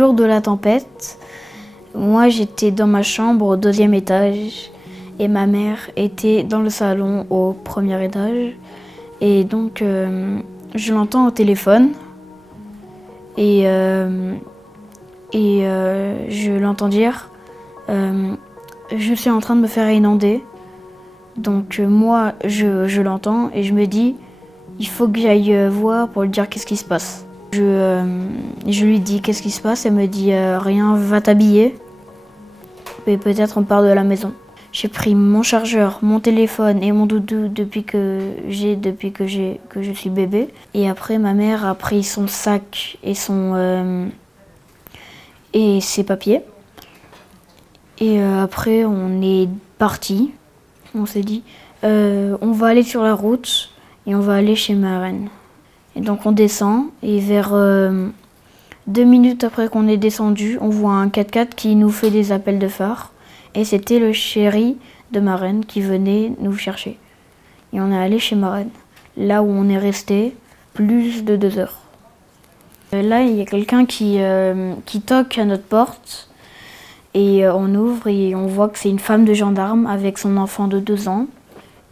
jour de la tempête, moi j'étais dans ma chambre au 2e étage et ma mère était dans le salon au 1er étage. Et donc je l'entends au téléphone et je l'entends dire je suis en train de me faire inonder. Donc moi je l'entends et je me dis il faut que j'aille voir pour lui dire qu'est-ce qui se passe. Je lui dis qu'est-ce qui se passe, elle me dit rien, va t'habiller et peut-être on part de la maison. J'ai pris mon chargeur, mon téléphone et mon doudou depuis que je suis bébé. Et après ma mère a pris son sac et ses papiers. Et après on est parti. On s'est dit on va aller sur la route et on va aller chez ma reine. Et donc on descend et vers 2 minutes après qu'on est descendu, on voit un 4x4 qui nous fait des appels de phare. Et c'était le chéri de ma reine qui venait nous chercher. Et on est allé chez ma reine, là où on est resté plus de 2 heures. Là, il y a quelqu'un qui toque à notre porte. Et on ouvre et on voit que c'est une femme de gendarme avec son enfant de 2 ans.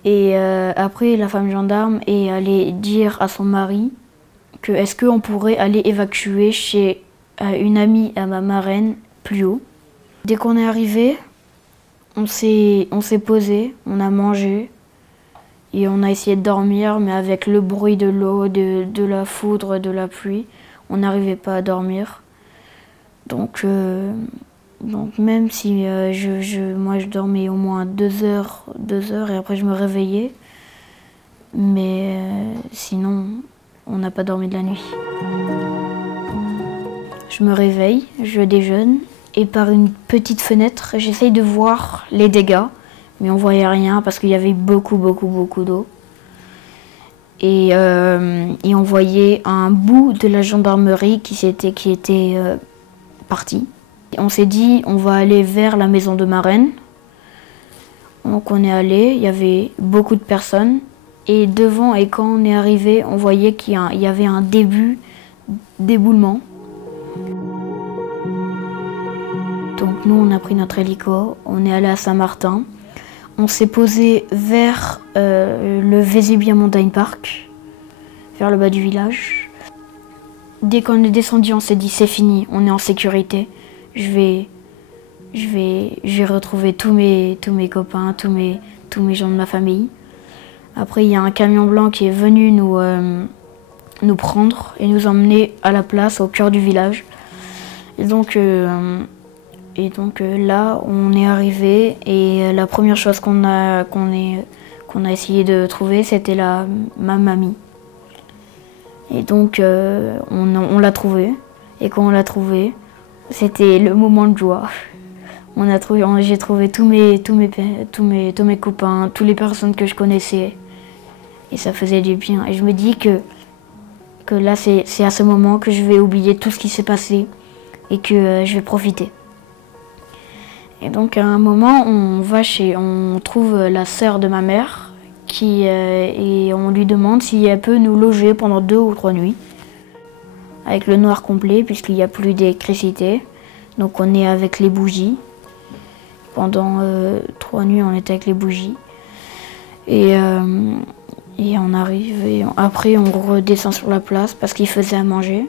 Et après, la femme gendarme est allée dire à son mari que est-ce qu'on pourrait aller évacuer chez une amie à ma marraine plus haut. Dès qu'on est arrivé, on s'est posé, on a mangé et on a essayé de dormir, mais avec le bruit de l'eau, de la foudre, de la pluie, on n'arrivait pas à dormir. Donc même si moi je dormais au moins 2 heures et après je me réveillais, mais sinon on n'a pas dormi de la nuit. Je me réveille, je déjeune et par une petite fenêtre j'essaye de voir les dégâts, mais on voyait rien parce qu'il y avait beaucoup d'eau. Et on voyait un bout de la gendarmerie qui était parti. On s'est dit, on va aller vers la maison de ma reine. Donc on est allé, il y avait beaucoup de personnes. Et devant, et quand on est arrivé, on voyait qu'il y avait un début d'éboulement. Donc nous, on a pris notre hélico, on est allé à Saint-Martin. On s'est posé vers le Vésuvian Mountain Park, vers le bas du village. Dès qu'on est descendu, on s'est dit, c'est fini, on est en sécurité. Je vais retrouver tous mes copains, tous mes gens de ma famille. Après, il y a un camion blanc qui est venu nous prendre et nous emmener à la place, au cœur du village. Et donc là, on est arrivé et la première chose qu'on a essayé de trouver, c'était ma mamie. Et donc, on l'a trouvée. Et quand on l'a trouvée, c'était le moment de joie. J'ai trouvé tous mes copains, toutes les personnes que je connaissais. Et ça faisait du bien. Et je me dis que là, c'est à ce moment que je vais oublier tout ce qui s'est passé et que je vais profiter. Et donc à un moment, on trouve la sœur de ma mère et on lui demande si elle peut nous loger pendant 2 ou 3 nuits. Avec le noir complet puisqu'il n'y a plus d'électricité. Donc on est avec les bougies. Pendant 3 nuits, on était avec les bougies. Et on arrive et après on redescend sur la place parce qu'il faisait à manger.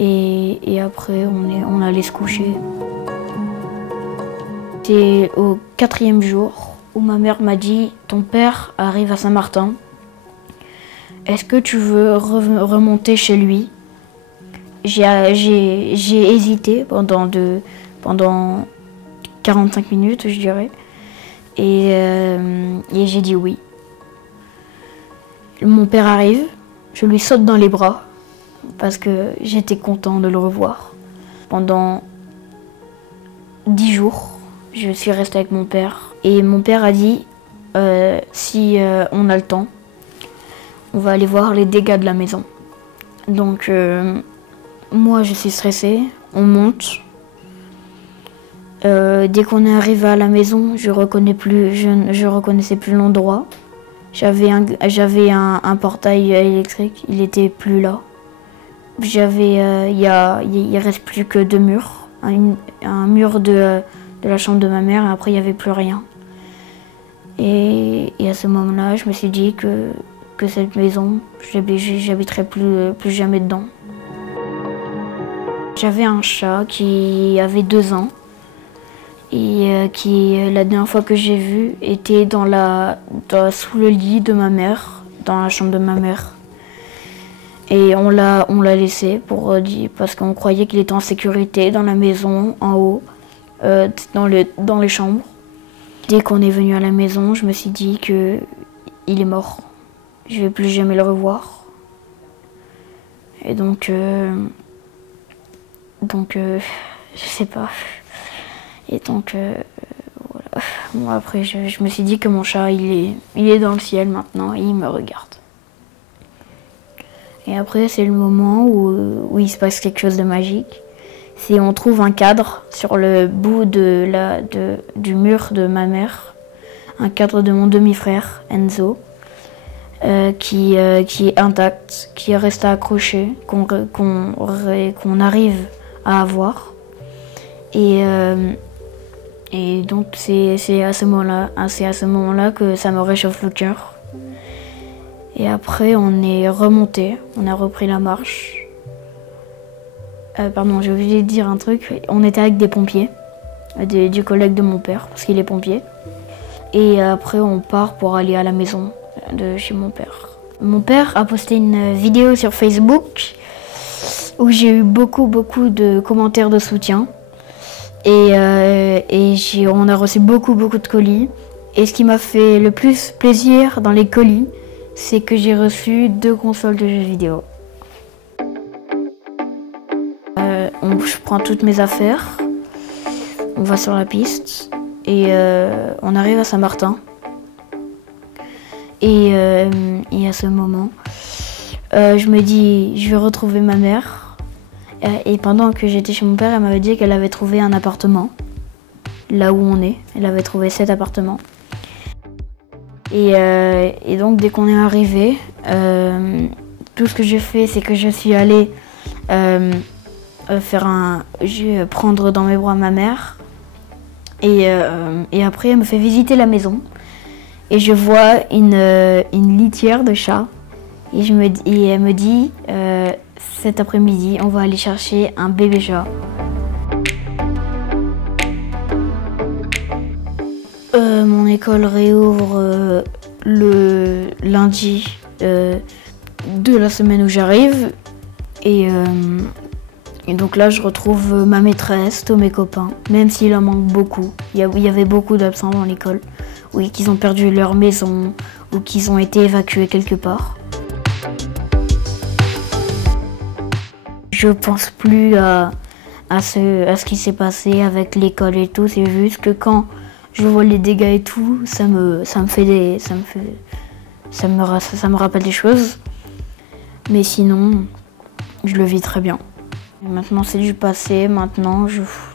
Et après on allait se coucher. C'est au 4e jour où ma mère m'a dit « Ton père arrive à Saint-Martin. Est-ce que tu veux remonter chez lui ?» J'ai hésité pendant 45 minutes, je dirais. Et j'ai dit oui. Mon père arrive, je lui saute dans les bras parce que j'étais content de le revoir. Pendant 10 jours, je suis restée avec mon père. Et mon père a dit, si on a le temps, on va aller voir les dégâts de la maison. Donc, moi, je suis stressée, on monte. Dès qu'on est arrivé à la maison, je reconnaissais plus l'endroit. J'avais un portail électrique, il était plus là. il reste plus que 2 murs. Un mur de la chambre de ma mère et après il n'y avait plus rien. Et à ce moment-là, je me suis dit que cette maison, j'habiterai plus jamais dedans. J'avais un chat qui avait 2 ans et qui, la dernière fois que j'ai vu, était sous le lit de ma mère, dans la chambre de ma mère. Et on l'a laissé parce qu'on croyait qu'il était en sécurité dans la maison, en haut, dans les chambres. Dès qu'on est venu à la maison, je me suis dit qu'il est mort. Je ne vais plus jamais le revoir. Et donc je sais pas. Et donc, voilà. Bon, après, je me suis dit que mon chat, il est dans le ciel maintenant et il me regarde. Et après, c'est le moment où il se passe quelque chose de magique. C'est on trouve un cadre sur le bout du mur de ma mère, un cadre de mon demi-frère, Enzo, qui est intact, qui reste accroché, qu'on arrive à avoir. Et donc c'est à ce moment-là que ça me réchauffe le cœur. Et après on est remonté, on a repris la marche. Pardon, j'ai oublié de dire un truc. On était avec des pompiers, du collègue de mon père, parce qu'il est pompier. Et après, on part pour aller à la maison de chez mon père. Mon père a posté une vidéo sur Facebook où j'ai eu beaucoup de commentaires de soutien. Et on a reçu beaucoup de colis. Et ce qui m'a fait le plus plaisir dans les colis, c'est que j'ai reçu 2 consoles de jeux vidéo. Je prends toutes mes affaires, on va sur la piste et on arrive à Saint-Martin. Et à ce moment, je me dis, je vais retrouver ma mère. Et pendant que j'étais chez mon père, elle m'avait dit qu'elle avait trouvé un appartement, là où on est. Elle avait trouvé 7 appartements. Et donc, dès qu'on est arrivé, tout ce que j'ai fait, c'est que je suis allée prendre dans mes bras ma mère. Et après, elle me fait visiter la maison. Et je vois une litière de chat. Et elle me dit, cet après-midi, on va aller chercher un bébé chat. Mon école réouvre le lundi de la semaine où j'arrive. Et donc là, je retrouve ma maîtresse, tous mes copains, même s'il en manque beaucoup. Il y avait beaucoup d'absents dans l'école. Oui, qu'ils ont perdu leur maison ou qu'ils ont été évacués quelque part. Je pense plus à ce qui s'est passé avec l'école et tout. C'est juste que quand je vois les dégâts et tout, ça me rappelle des choses. Mais sinon, je le vis très bien. Maintenant, c'est du passé. Maintenant,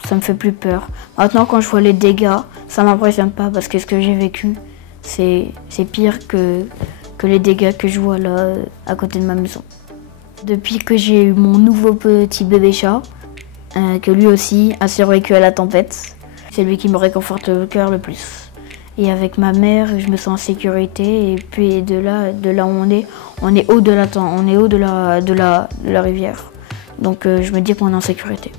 ça me fait plus peur. Maintenant, quand je vois les dégâts, ça m'impressionne pas parce que ce que j'ai vécu, c'est pire que les dégâts que je vois là, à côté de ma maison. Depuis que j'ai eu mon nouveau petit bébé chat, que lui aussi a survécu à la tempête, c'est lui qui me réconforte le cœur le plus. Et avec ma mère, je me sens en sécurité. Et puis de là où on est haut de la rivière. Donc je me dis qu'on est en sécurité.